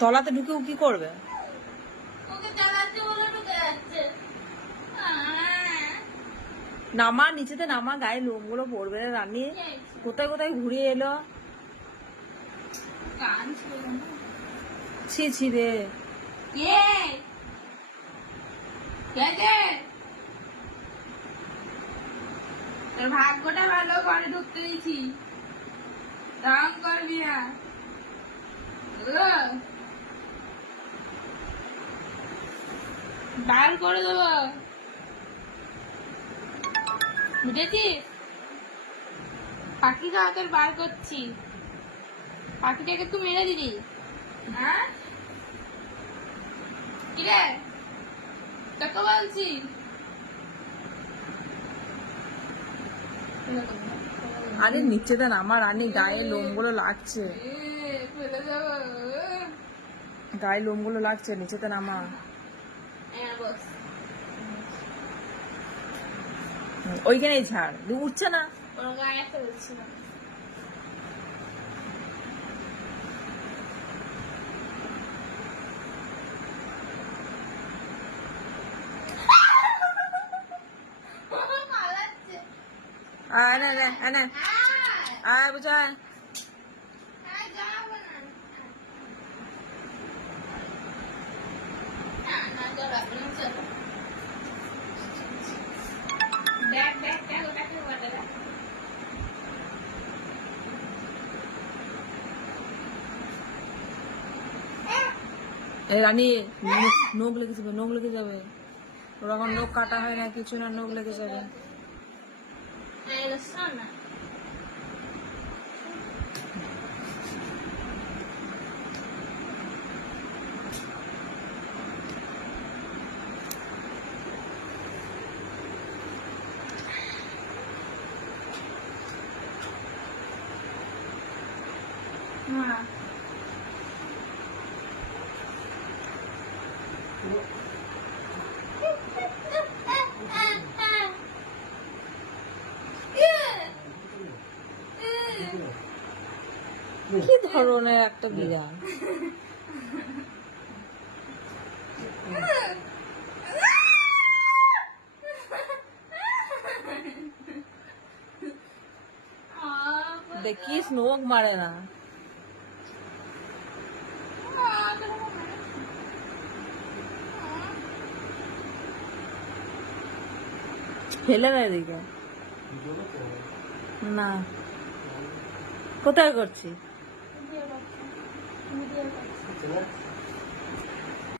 তলাতে ঢুকে কি করবে? নামা, নিচেতে নামা, গায়ে লোমগুলো পড়বে রে রানী। কোথায় কোথায় ঘুরে এলো। ছি ছি রে। তোর ভাগ্যটা ভালো, ঘরে ঢুকতে দিয়েছি। রং করবি না, ডাল করে দেবো। বুঝেছিস? পাখি খাওয়া তোর বার করছি। পাখিটাকে তুই মেরে দিলি, হ্যাঁ? কি রে, তোকে বলছি। আরে নিচেতে নামা রানী, গায়ে লোমগুলো লাগছে। ফেলে যাবো। গায়ে লোমগুলো লাগছে, নিচেতে নামা। বস, ওইখানেই ছাড়, উঠছে না। ওর গায়ে একটা বলছিলাম। আয় না না, আয় বুঝায়। রানী, নখ লেগে যাবে, নখ লেগে যাবে। ওর এখন নখ কাটা হয় না, কিছু না, নখ লেগে যাবে। কি ধরনের একটা বিড়াল! দেখিস নখ মারে না। ফেলে না এদিকে না। কোথায় করছি?